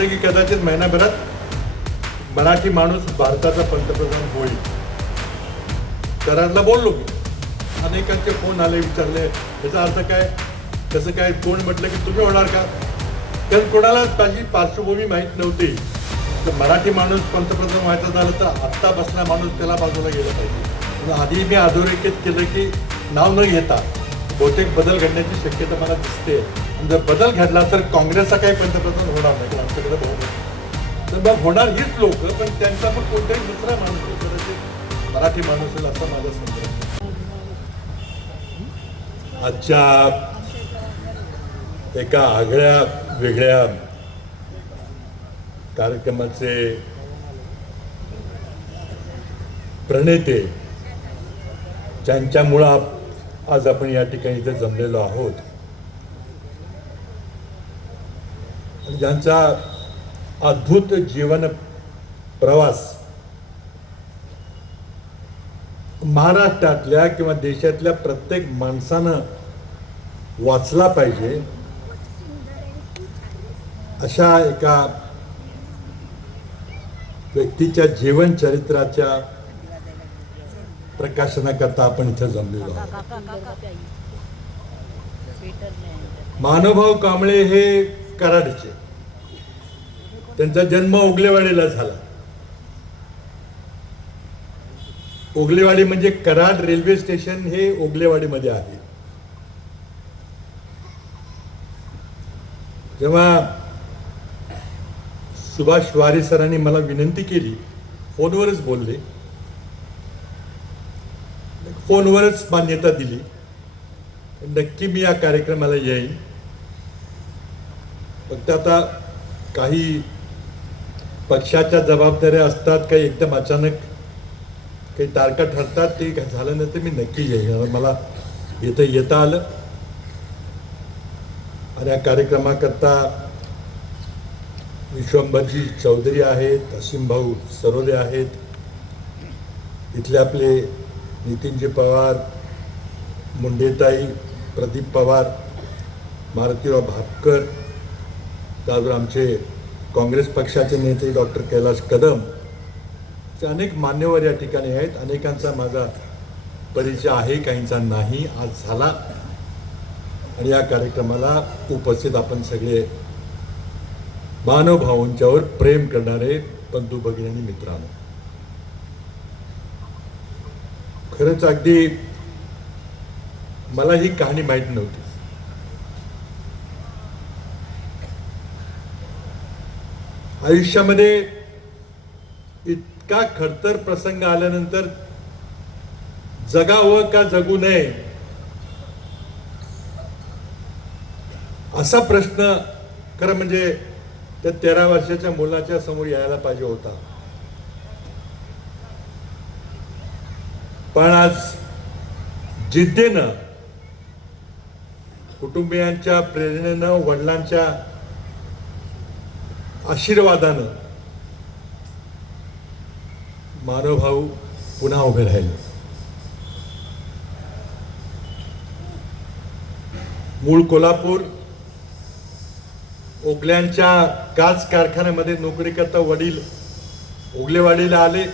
वाटतं की कदाचित महिनाभरात मराठी माणूस भारताचा पंतप्रधान होईल. कराडला बोललो मी, अनेकांचे फोन आले, विचारले याचा अर्थ काय, कसं काय. कोण म्हटलं की तुम्ही होणार का, कारण कोणाला त्याची पार्श्वभूमी माहीत नव्हती. तर मराठी माणूस पंतप्रधान व्हायचा झालं तर आत्ता बसला माणूस त्याला बाजूला गेला पाहिजे. म्हणून आधी मी अधोरेखित केलं की नाव न घेता बहुतेक बदल घडण्याची शक्यता मला दिसते. आणि जर बदल घडला तर काँग्रेसचा काही पंतप्रधान होणार नाही, कारण आमच्याकडे बहुमत. तर मग होणार हीच लोक, पण त्यांचा पण कोणताही दुसरा माणूस कदाचित मराठी माणूस येईल असा माझा संदेश. आजच्या एका आगळ्या वेगळ्या कार्यक्रमाचे प्रणेते, ज्यांच्यामुळं आज आपण या ठिकाणी इथे जमलेलो आहोत, ज्यांचा अद्भुत जीवन प्रवास महाराष्ट्रातल्या किंवा देशातल्या प्रत्येक माणसानं वाचला पाहिजे अशा एका व्यक्तीच्या जीवन चरित्राच्या प्रकाशनाकरता आपण इथे जमलेलो आहोत. मानवभाऊ कांबळे हे कराडचे, त्यांचा जन्म ओगलेवाडीला झाला. ओगलेवाडी म्हणजे कराड रेल्वे स्टेशन हे ओगलेवाडीमध्ये आहे. जेव्हा सुभाष वारी सरांनी मला विनंती केली, फोनवरच बोलले, फोनवरच मान्यता दिली, नक्की मी या कार्यक्रमाला येईन. फक्त आता काही पक्षाच्या जबाबदाऱ्या असतात, काही एकदम अचानक काही तारखा ठरतात, ते झालं नाही तर मी नक्की येईन. मला इथं येता आलं आणि या कार्यक्रमाकरता विश्वंभरजी चौधरी आहेत, असीमभाऊ सरोदे आहेत, इथले आपले नितीनजी पवार, मुंडेताई, प्रदीप पवार, मारुतीराव भापकर, त्यावर आमचे काँग्रेस पक्षाचे नेते डॉक्टर कैलाश कदम, अनेक मान्यवर या ठिकाणी आहेत. अनेकांचा माझा परिचय आहे, काहींचा नाही आज झाला. आणि या कार्यक्रमाला उपस्थित आपण सगळे मानवभावांच्यावर प्रेम करणारे बंधू भगिनी आणि मित्रांनो, खरंच अगदी मला ही कहाणी माहीत नव्हती. आयुष्यामध्ये इतका खडतर प्रसंग आल्यानंतर जगावं का जगू नये असा प्रश्न खरं म्हणजे त्या 13 वर्षाच्या मुलाच्या समोर यायला पाहिजे होता. पण आज जिद्दीनं, कुटुंबियांच्या प्रेरणेनं, वडिलांच्या आशीर्वादानं मानवभाऊ पुन्हा उभे राहिले. मूळ कोल्हापूर, ओगल्यांच्या काच कारखान्यामध्ये नोकरी करता वडील ओगलेवाडीला आले.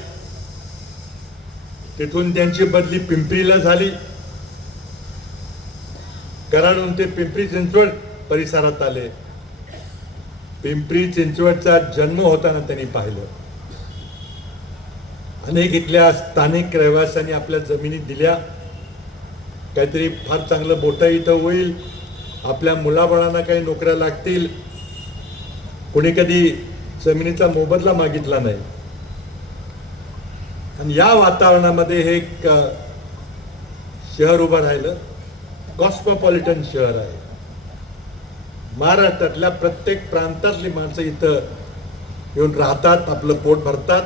तिथून त्यांची बदली पिंपरीला झाली. कराडहून ते पिंपरी चिंचवड परिसरात आले. पिंपरी चिंचवडचा जन्म होताना त्यांनी पाहिलं. अनेक इथल्या स्थानिक रहिवाशांनी आपल्या जमिनी दिल्या, काहीतरी फार चांगलं मोठं इथं होईल, आपल्या मुलाबाळांना काही नोकऱ्या लागतील. कोणी कधी जमिनीचा मोबदला मागितला नाही. आणि या वातावरणामध्ये हे एक शहर उभं राहिलं. कॉस्मोपॉलिटन शहर आहे. महाराष्ट्रातल्या प्रत्येक प्रांतातली माणसं इथं येऊन राहतात, आपलं पोट भरतात.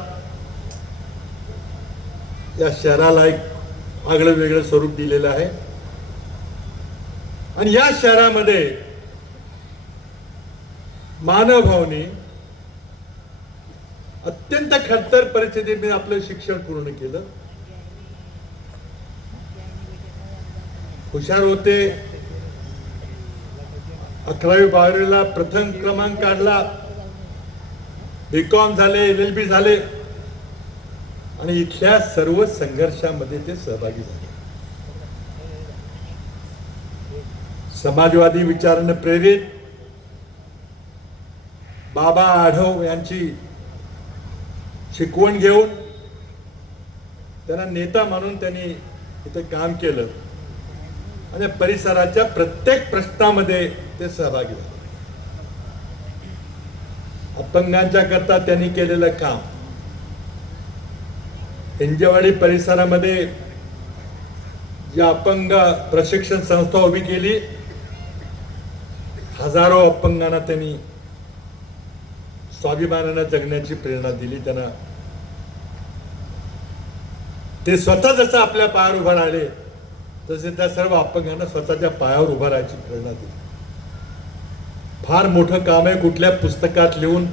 या शहराला एक आगळं वेगळं स्वरूप दिलेलं आहे. आणि या शहरामध्ये मानवभावनी अत्यंत खडतर परिस्थितीत आपलं शिक्षण पूर्ण केलं. हुशार होते. 11वी 12वीला प्रथम क्रमांक काढला. BCom झाले, LLB झाले आणि इथल्या सर्व संघर्षामध्ये ते सहभागी झाले. समाजवादी विचाराने प्रेरित बाबा आढाव यांची शिकवण घेऊन त्यांना नेता म्हणून त्यांनी इथे काम केलं आणि परिसराच्या प्रत्येक प्रश्नामध्ये ते सहभागी झाले. अपंगांच्या करता त्यांनी केलेलं काम, हिंजेवाडी परिसरामध्ये जी अपंग प्रशिक्षण संस्था उभी केली, हजारो अपंगांना त्यांनी स्वाभिमानाने जगण्याची प्रेरणा दिली. त्यांना ते स्वतः जसं आपल्या पायावर उभं राहिले तसे त्या सर्व अपंगांना स्वतःच्या पायावर उभं राहायची प्रेरणा दिली. फार मोठं काम आहे, कुठल्या पुस्तकात लिहून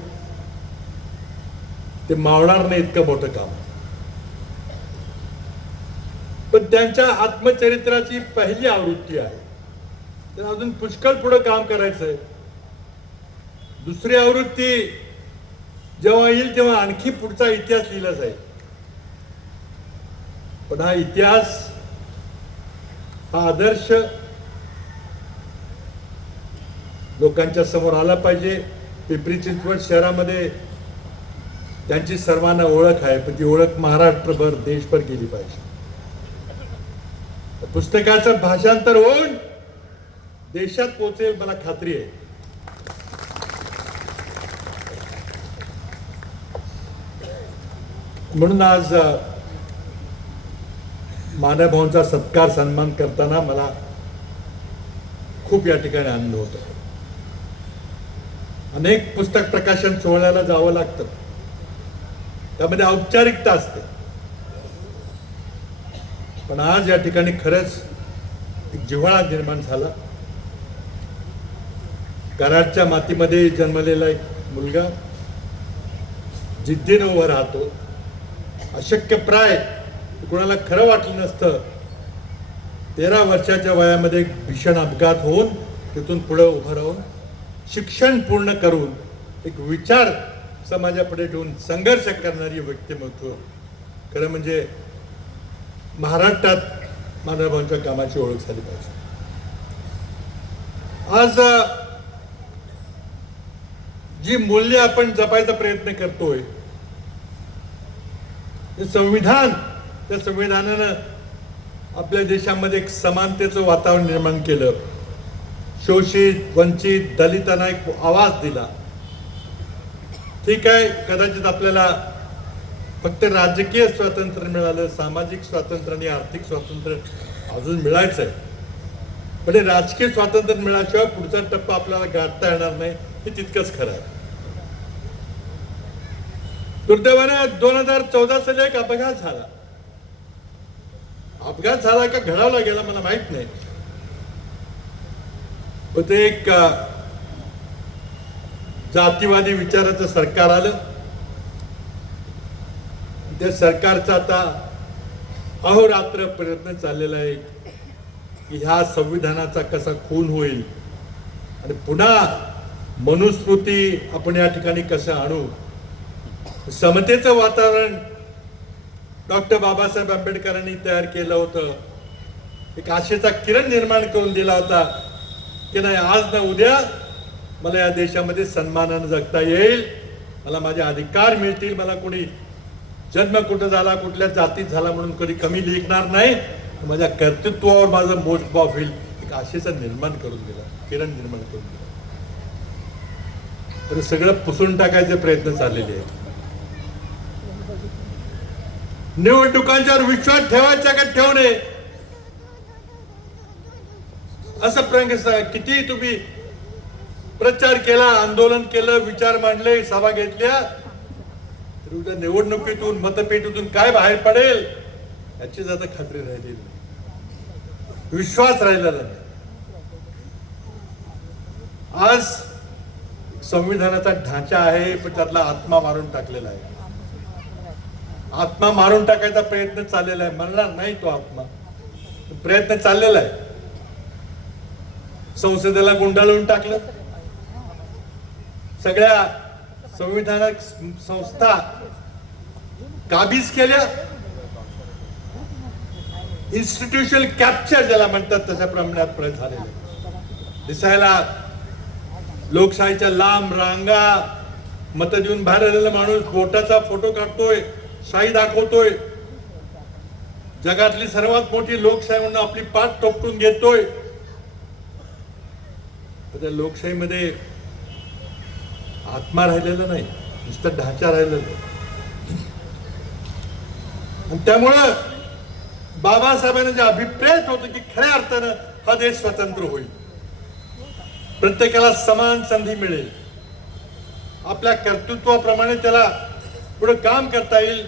ते मावणार नाही इतकं मोठं काम. पण त्यांच्या आत्मचरित्राची पहिली आवृत्ती आहे, त्यांना अजून पुष्कळ पुढे काम करायचंय. दुसरी आवृत्ती जेव्हा येईल तेव्हा आणखी पुढचा इतिहास लिहिला जाईल. पण हा इतिहास, हा आदर्श लोकांच्या समोर आला पाहिजे. पिंपरी चिंचवड शहरामध्ये त्यांची सर्वांना ओळख आहे, पण ती ओळख महाराष्ट्रभर, देशभर गेली पाहिजे. पुस्तकाचं भाषांतर होऊन देशात पोहोचेल, मला खात्री आहे. म्हणून आज मानवभावांचा सत्कार सन्मान करताना मला खूप या ठिकाणी आनंद होतो. अनेक पुस्तक प्रकाशन सोहळ्याला जावं लागतं, त्यामध्ये औपचारिकता असते. पण आज या ठिकाणी खरंच एक जिव्हाळा निर्माण झाला. कराडच्या मातीमध्ये जन्मलेला एक मुलगा जिद्दीने उभा राहतो. अशक्यप्राय कोणाला खरं वाटलं नसतं, 13 वर्षाच्या वयामध्ये एक भीषण अपघात होऊन तिथून पुढे उभं राहून शिक्षण पूर्ण करून एक विचार समाजापुढे ठेवून संघर्ष करणारी व्यक्तिमत्व, खरं म्हणजे महाराष्ट्रात मानवभावांच्या कामाची ओळख झाली पाहिजे. आज जी मूल्य आपण जपायचा प्रयत्न करतोय, संविधान, त्या संविधानानं आपल्या देशामध्ये एक समानतेचं वातावरण निर्माण केलं. शोषित, वंचित, दलितांना एक आवाज दिला. ठीक आहे, कदाचित आपल्याला फक्त राजकीय स्वातंत्र्य मिळालं, सामाजिक स्वातंत्र्य आणि आर्थिक स्वातंत्र्य अजून मिळायचं आहे. पण हे राजकीय स्वातंत्र्य मिळाल्याशिवाय पुढचा टप्पा आपल्याला गाठता येणार नाही, हे तितकंच खरं आहे. दुर्दैवाने 2014 साली एक अपघात झाला. अपघात झाला का घडवला गेला मला माहित नाही, पण ते एक जातीवादी विचाराचं सरकार आलं. त्या सरकारचा आता अहोरात्र प्रयत्न चाललेला आहे की ह्या संविधानाचा कसा खून होईल आणि पुन्हा मनुस्मृती आपण या ठिकाणी कसं आणू. समतेचं वातावरण डॉक्टर बाबासाहेब आंबेडकरांनी तयार केलं होतं. एक आशेचा किरण निर्माण करून दिला होता की नाही, आज ना उद्या मला या देशामध्ये सन्मानाने जगता येईल, मला माझे अधिकार मिळतील, मला कोणी जन्म कुठं झाला, कुठल्या जातीत झाला म्हणून कधी कमी लेखणार नाही, माझ्या कर्तृत्वावर माझं मोजमाप होईल. एक आशेचं निर्माण करून दिला, किरण निर्माण करून दिला. तर सगळं पुसून टाकायचे प्रयत्न चाललेले आहेत. निवडणुकांच्यावर विश्वास ठेवायचा का ठेवू नये असं प्रश्न. किती तुम्ही प्रचार केला, आंदोलन केलं, विचार मांडले, सभा घेतल्या, तर उद्या निवडणुकीतून, मतपेटीतून काय बाहेर पडेल याचीच आता खात्री राहिलेली नाही, विश्वास राहिलेला नाही. आज संविधानाचा ढांचा आहे, पण त्यातला आत्मा मारून टाकलेला आहे. आत्मा मारून टाकायचा प्रयत्न चाललेला आहे. मरणार नाही तो आत्मा, प्रयत्न चाललेला आहे. संसदेला गुंडाळून टाकलं, सगळ्या संविधानिक संस्था काबीज केल्या, इन्स्टिट्यूशनल कॅप्चर ज्याला म्हणतात तशा प्रमाणात प्रयत्न झालेले. दिसायला लोकशाहीच्या लांब रांगा, मत देऊन बाहेर आलेला माणूस बोटाचा फोटो काढतोय, शाही दाखवतोय, जगातली सर्वात मोठी लोकशाही म्हणून आपली पाठ टोपटून घेतोय. त्या लोकशाहीमध्ये आत्मा राहिलेला नाही, नुसतं ढाचा राहिलेला नाही. आणि त्यामुळं बाबासाहेबांना जे अभिप्रेत होतं की खऱ्या अर्थानं हा देश स्वतंत्र होईल, प्रत्येकाला समान संधी मिळेल, आपल्या कर्तृत्वाप्रमाणे त्याला पुढे काम करता येईल,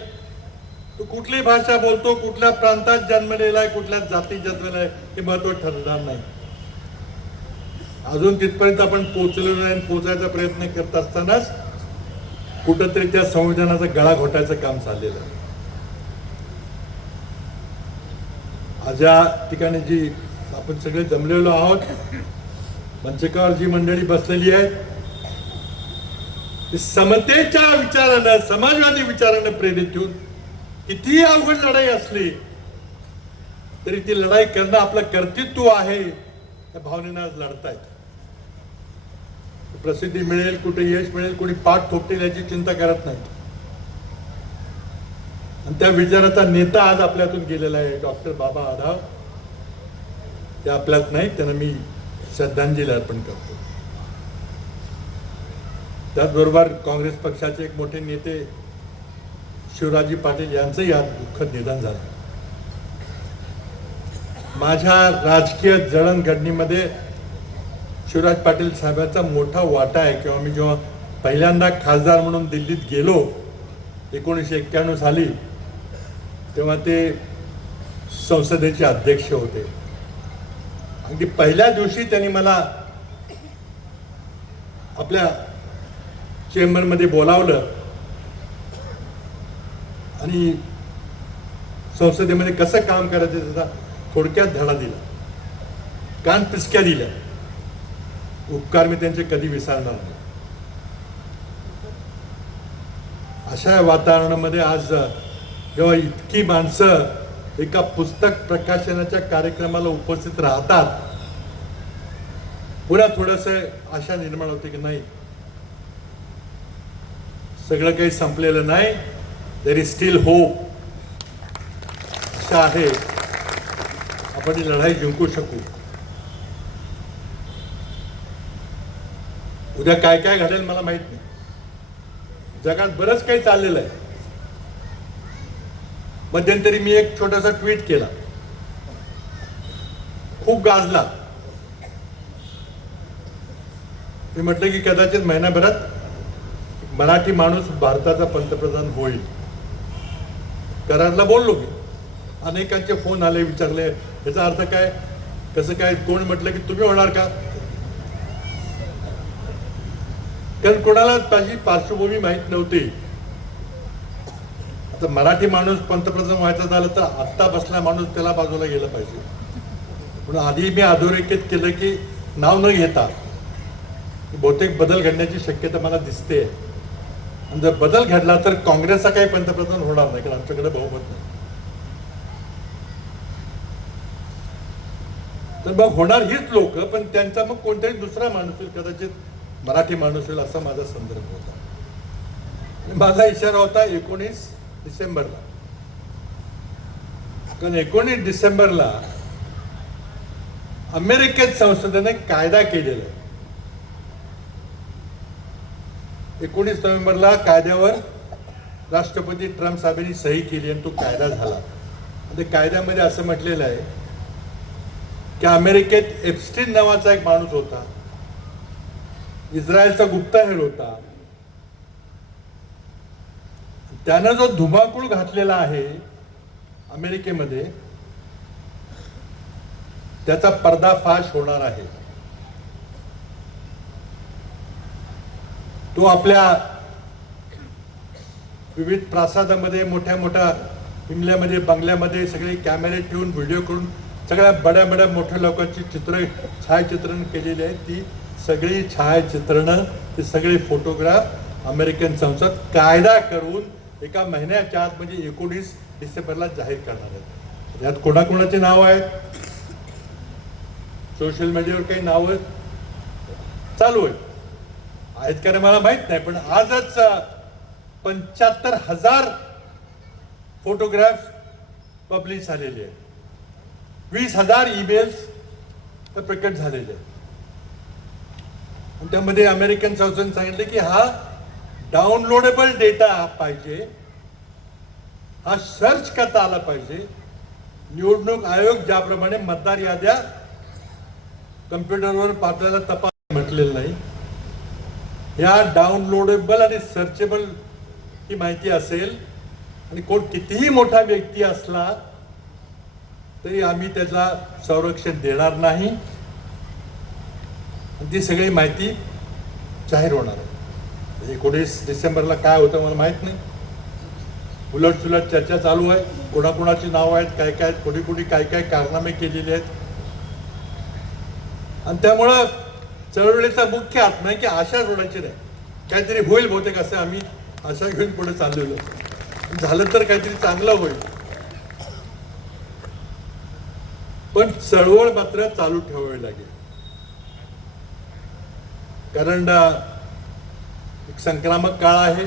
तो कुठली भाषा बोलतो, कुठल्या प्रांतात जन्मलेला आहे, कुठल्या जातीत जन्मलेला आहे हे महत्व ठरणार नाही. अजून तिथपर्यंत आपण पोहोचलेलो नाही. पोहोचायचा प्रयत्न करत असतानाच कुठंतरी त्या संविधानाचा गळा घोटायचं काम चाललेलं आहे. आज या ठिकाणी जी आपण सगळे जमलेलो आहोत, मंचकावर जी मंडळी बसलेली आहे, समतेच्या विचारानं, समाजवादी विचारानं प्रेरित होऊन कितीही अवघड लढाई असली तरी ती लढाई करणं आपलं कर्तृत्व आहे त्या भावनेनं आज लढतायत. प्रसिद्धी मिळेल, कुठे यश मिळेल, कोणी पाठ थोपटेल याची चिंता करत नाही. आणि त्या विचाराचा नेता आज आपल्यातून गेलेला आहे, डॉक्टर बाबा आढाव. ते आपल्यात नाही, त्यांना मी श्रद्धांजली अर्पण करतो. त्याचबरोबर काँग्रेस पक्षाचे एक मोठे नेते शिवराजी पाटील यांचंही आज दुःखद निधन झालं. माझ्या राजकीय जडणघडणीमध्ये शिवराज पाटील साहेबांचा मोठा वाटा आहे. किंवा मी जेव्हा पहिल्यांदा खासदार म्हणून दिल्लीत गेलो 1991 साली, तेव्हा ते संसदेचे अध्यक्ष होते. अगदी पहिल्या दिवशी त्यांनी मला आपल्या चेंबरमध्ये बोलावलं आणि संसदेमध्ये कसं काम करायचं त्याचा थोडक्यात धडा दिला, कान पिचक्या दिल्या. उपकार मी त्यांचे कधी विसरणार नाही. अशा वातावरणामध्ये आज जेव्हा इतकी माणसं एका पुस्तक प्रकाशनाच्या कार्यक्रमाला उपस्थित राहतात, पुन्हा थोडंसं आशा निर्माण होते की नाही, सगळं काही संपलेलं नाही, देयर इज स्टील होप. आशा आहे आपण ही लढाई जिंकू शकू. उद्या काय काय घडेल मला माहित नाही. जगात बरंच काही चाललेलं आहे. मध्यंतरी मी एक छोटासा ट्विट केला, खूप गाजला. मी म्हटलं की कदाचित महिनाभरात मराठी माणूस भारताचा पंतप्रधान होईल. करारला बोललो मी. अनेकांचे फोन आले, विचारले याचा अर्थ काय, कसं काय. कोण म्हटलं की तुम्ही होणार का, कारण कोणाला माझी पार्श्वभूमी माहीत नव्हती. आता मराठी माणूस पंतप्रधान व्हायचा झालं तर आत्ता बसला माणूस त्याला बाजूला गेलं पाहिजे. पण आधी मी अधोरेखित केलं की नाव न घेता बहुतेक बदल घडण्याची शक्यता मला दिसते. आणि जर बदल घडला तर काँग्रेसचा काही पंतप्रधान होणार नाही, कारण आमच्याकडे बहुमत नाही. तर मग होणार हीच लोक, पण त्यांचा मग कोणताही दुसरा माणूस होईल, कदाचित मराठी माणूस होईल असा माझा संदर्भ होता. माझा इशारा होता 19 डिसेंबरला. कारण 19 डिसेंबरला अमेरिकेत संसदेने कायदा केलेला आहे. 19 नोव्हेंबरला कायद्यावर राष्ट्रपती ट्रम्प साहेबांनी सही केली आणि तो कायदा झाला. आणि कायद्यामध्ये असं म्हटलेलं आहे की अमेरिकेत एप्स्टीन नावाचा एक माणूस होता, इस्रायलचा गुप्तहेर होता. त्यानं जो धुमाकूळ घातलेला आहे अमेरिकेमध्ये, त्याचा पर्दाफाश होणार आहे. तो आपल्या विविध प्रासादामध्ये, मोठ्या मोठ्या इमल्यामध्ये, बंगल्यामध्ये सगळे कॅमेरे ठेवून, व्हिडिओ करून सगळ्या बड्या बड्या मोठ्या लोकांची छायाचित्रण केलेली आहेत. ती सगळी छायाचित्रणं, ते सगळे फोटोग्राफ अमेरिकन संसद कायदा करून एका महिन्याच्या आत म्हणजे 19 डिसेंबरला जाहीर करणार आहेत. यात कोणाकोणाचे नाव आहेत, सोशल मीडियावर काही नावं चालू आहेत का नाही मला माहित नाही, पण आजच 75,000 फोटोग्राफ पब्लिश झालेले आहेत, 20,000 ईमेल्स प्रकट झालेले आहेत. त्यामध्ये अमेरिकन संसदेने सांगितले की हा डाउनलोडेबल डेटा पाहिजे, हा सर्च करता आला पाहिजे. निवडणूक आयोग ज्याप्रमाणे मतदार याद्या कम्प्युटरवर पाठवायला तपास म्हटलेलं नाही, या डाउनलोडेबल आणि सर्चेबल ही माहिती असेल आणि कोण कितीही मोठा व्यक्ती असला तरी आम्ही त्याला संरक्षण देणार नाही. ती सगळी माहिती जाहीर होणार आहे. 19 डिसेंबरला काय होतं मला माहित नाही. उलटसुलट चर्चा चालू आहे, कोणाकोणाची नावं आहेत, काय काय कोणी कोणी काय काय कारनामे केलेले आहेत. आणि त्यामुळं चळवळीचा मुख्य आत्मा आहे की आशा सोडायची नाही, काहीतरी होईल बहुतेक असं आम्ही आशा घेऊन पुढे चाललेलो. झालं तर काहीतरी चांगलं होईल, पण चळवळ मात्र चालू ठेवावी लागेल. कारण एक संक्रामक काळ आहे.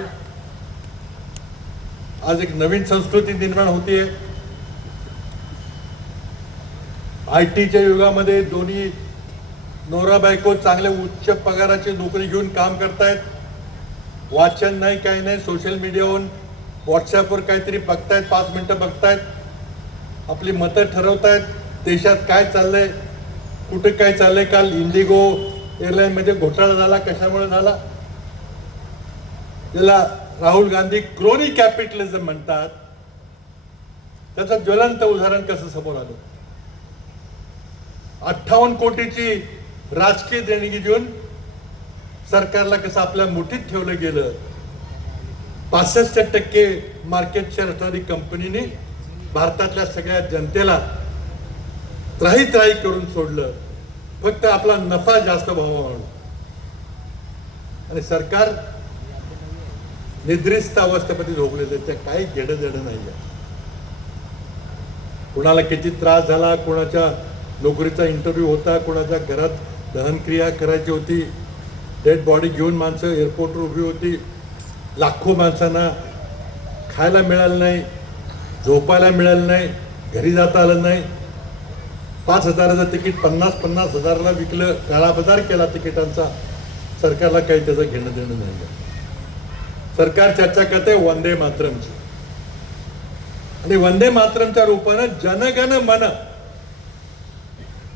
आज एक नवीन संस्कृती निर्माण होतीये. IT च्या युगामध्ये दोन्ही नवरा बायको चांगले उच्च पगाराची नोकरी घेऊन काम करतायत, वाचन नाही काही नाही, सोशल मीडियावरून व्हॉट्सॲपवर काहीतरी बघतायत, 5 मिनिटं बघतायत, आपली मतं ठरवतायत, देशात काय चाललंय, कुठे काय चाललंय. काल इंडिगो एअरलाईनमध्ये घोटाळा झाला, कशामुळे झाला, त्याला राहुल गांधी क्रोनी कॅपिटलिझम म्हणतात. त्याचं ज्वलंत उदाहरण कसं समोर आलं. 58 कोटीची राजकीय देणगी देऊन सरकारला कसं आपल्या मुठीत ठेवलं गेलं. 65% मार्केट शेअर असणारी कंपनीने भारतातल्या सगळ्या जनतेला त्राही करून सोडलं, फक्त आपला नफा जास्त व्हावा म्हणून. आणि सरकार निद्रिस्त अवस्थेमध्ये झोपलेलं, त्या काही घेणं देणं नाही आहे. कुणाला किती त्रास झाला, कुणाच्या नोकरीचा इंटरव्ह्यू होता, कुणाच्या घरात दहनक्रिया करायची होती, डेड बॉडी घेऊन माणसं एअरपोर्टवर उभी होती, लाखो माणसांना खायला मिळालं नाही, झोपायला मिळालं नाही, घरी जाता आलं नाही. 5,000चं तिकीट 50,000ला विकलं, काळाबाजार केला तिकिटांचा. सरकारला काही त्याचं घेणं देणं नाही. सरकार चर्चा करते वंदे मातरमची, आणि वंदे मातरमच्या रूपानं जनगण मन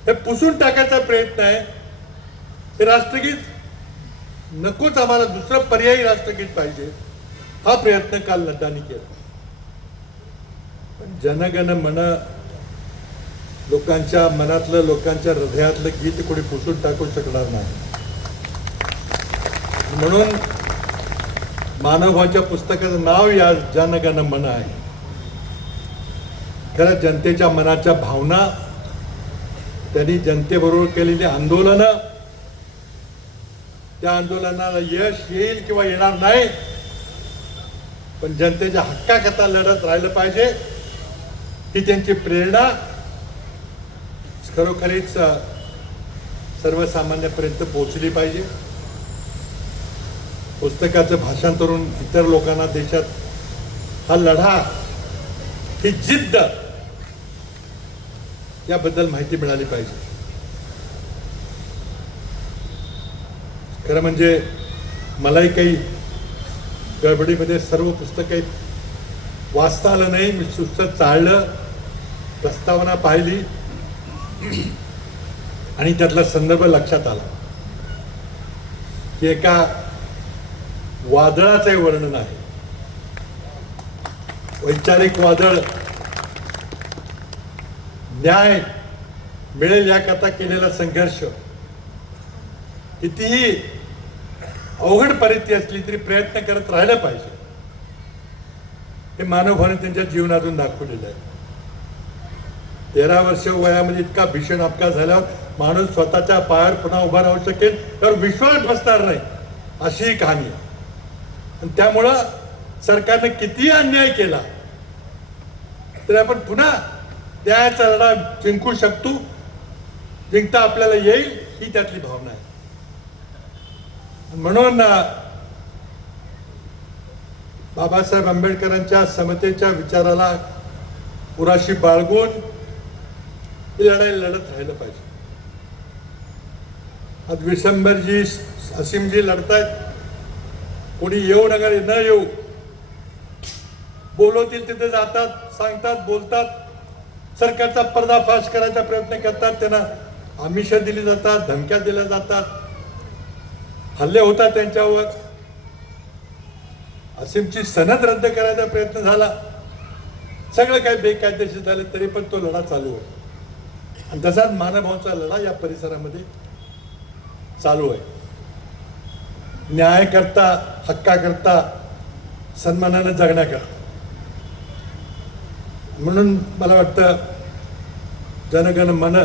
हे पुसून टाकायचा प्रयत्न आहे. हे राष्ट्रगीत नकोच, आम्हाला दुसरं पर्यायी राष्ट्रगीत पाहिजे, हा प्रयत्न काल नड्डांनी केला. पण जनगण मन लोकांच्या मनातलं, लोकांच्या हृदयातलं गीत कोणी पुसून टाकू शकणार नाही. म्हणून मानवाच्या पुस्तकाचं नाव या जनगण मन आहे. खरं जनतेच्या मनाच्या भावना, त्यांनी जनतेबरोबर केलेली आंदोलनं, त्या आंदोलनाला यश येईल किंवा येणार नाही, पण जनतेच्या हक्काकरता लढत राहिलं पाहिजे, ही त्यांची प्रेरणा खरोखरीच सर्वसामान्यापर्यंत पोहोचली पाहिजे. पुस्तकाचं भाषांतरून इतर लोकांना देशात हा लढा, ही जिद्द, याबद्दल माहिती मिळाली पाहिजे. खरं म्हणजे मलाही काही गडबडीमध्ये सर्व पुस्तके वाचता आलं नाही. मी सुस्त चाळलं, प्रस्तावना पाहिली आणि त्यातला संदर्भ लक्षात आला की एका वादळाचे वर्णन आहे. वैचारिक वादळ, न्याय मिळेल याकरता केलेला संघर्ष, कितीही अवघड परिस्थिती असली तरी प्रयत्न करत राहिलं पाहिजे, हे मानवभावाने त्यांच्या जीवनातून दाखवलेलं आहे. 13 वर्ष वयामध्ये इतका भीषण अपघात झाल्यावर माणूस स्वतःच्या पायावर पुन्हा उभा राहू शकेल तर विश्वास बसणार नाही, अशी कहाणी आहे. आणि त्यामुळं सरकारने कितीही अन्याय केला तरी आपण पुन्हा न्यायाचा लढा जिंकू शकतो, जिंकता आपल्याला येईल ही त्यातली भावना आहे. म्हणून बाबासाहेब आंबेडकरांच्या समतेच्या विचाराला पुराशी बाळगून ही लढाई लढत राहिलं पाहिजे. आज विशंभरजी असीमजी लढतायत, कोणी येऊ नका न येऊ, बोलवतील तिथे जातात, सांगतात, बोलतात, सरकारचा पर्दाफाश करायचा प्रयत्न करतात, त्यांना आमिषं दिली जातात, धमक्या दिल्या जातात, हल्ले होतात त्यांच्यावर. असीमची सनद रद्द करायचा प्रयत्न झाला, सगळं काही बेकायदेशीर झालं, तरी पण तो लढा चालू आहे. आणि तसाच मानभावाचा लढा या परिसरामध्ये चालू आहे. न्याय करता, हक्का करता, सन्मानाने जगण्याकरता. म्हणून मला वाटतं जनगण मन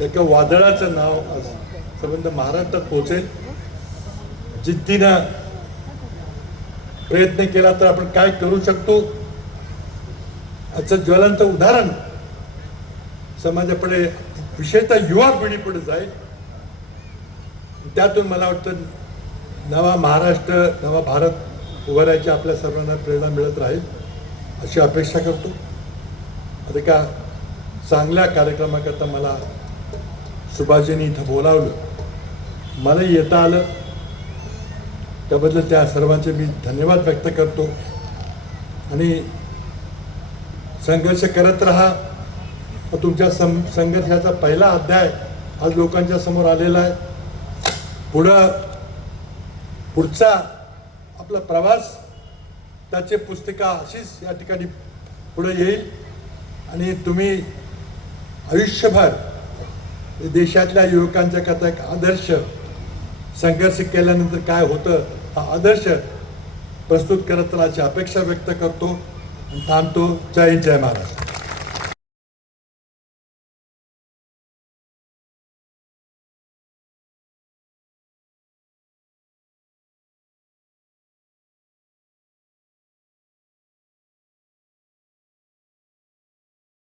एका वादळाचं नाव आज संबंध महाराष्ट्रात पोहोचेल. जिद्दीनं प्रयत्न केला तर आपण काय करू शकतो याचं ज्वलंत उदाहरण समाजापुढे, विशेषतः युवा पिढीपुढे जाईल. त्यातून मला वाटतं नवा महाराष्ट्र, नवा भारत उभारायची आपल्या सर्वांना प्रेरणा मिळत राहील अशी अपेक्षा करतो. आता एका चांगल्या कार्यक्रमाकरता मला सुभाषजींनी इथं बोलावलं, मलाही येता आलं, त्याबद्दल त्या सर्वांचे मी धन्यवाद व्यक्त करतो. आणि संघर्ष करत राहा. तुमच्या संघर्षाचा पहिला अध्याय आज लोकांच्या समोर आलेला आहे. पुढचा आपला प्रवास, त्याची पुस्तिका अशीच या ठिकाणी पुढे येईल. आणि तुम्ही आयुष्यभर देशातल्या युवकांच्या करता एक आदर्श, संघर्ष केल्यानंतर काय होतं हा आदर्श प्रस्तुत करत राहण्याची अपेक्षा व्यक्त करतो आणि थांबतो. जय हिंद, जय महाराष्ट्र.